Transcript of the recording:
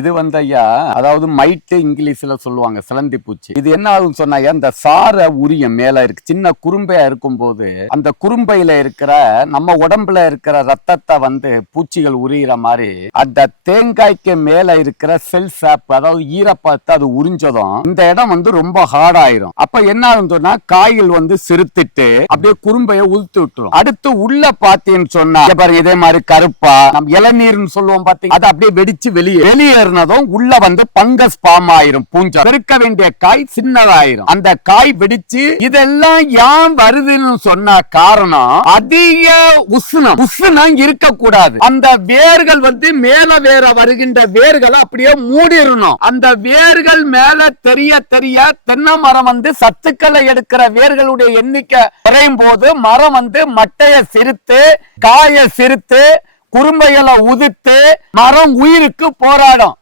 இது வந்து ஐயா அதாவது மைட்டு இங்கிலீஷ்ல சொல்லுவாங்க சிலந்தி பூச்சி. இது என்ன ஆகும் சொன்னா ஐயா, இந்த சார உரிய மேல இருக்கு சின்ன குறும்பையா இருக்கும்போது அந்த குறும்பையில இருக்கிற நம்ம உடம்புல இருக்கிற ரத்தத்தை வந்து பூச்சிகள் உரியிற மாதிரி அந்த தேங்காய்க்கு மேல இருக்கிற செல் சாப் அதாவது ஈரப்பத்தை அது உறிஞ்சதும் இந்த இடம் வந்து ரொம்ப ஹார்ட் ஆயிரும். அப்ப என்ன ஆகும் சொன்னா காய்கள் வந்து சிறுத்திட்டு அப்படியே குறும்பையை உளுத்து விட்டுரும். அடுத்து உள்ள பாத்தீங்கன்னு சொன்னா பாருங்க இதே மாதிரி கருப்பா நம்ம இளநீர்னு சொல்லுவோம் பாத்தீங்க அது அப்படியே வெடிச்சு வெளியே வெளியே இருந்ததும் உள்ள வந்து பங்கஸ் பாம் ஆயிரும். பூஞ்சா. பெருக்க வேண்டிய காய் சின்னதாயிரும். அந்த காய் வெடிச்சு இதெல்லாம் ஏன் வருதுன்னு சொன்ன காரணம் அதிக உஷ்ணம். உஷ்ணம் இருக்க கூடாது அந்த வேர்கள் வந்து மேல வேற வருகின்ற வேர்களை அப்படியே மூடிடணும். அந்த வேர்கள் மேல தெரிய தெரிய தென்னை மரம் வந்து சத்துக்களை எடுக்கிற வேர்களுடைய எண்ணிக்கை குறையும் போது மரம் வந்து மட்டைய சிரித்து காய சிரித்து குறும்பைகளை உதித்து மரம் உயிருக்கு போராடும்.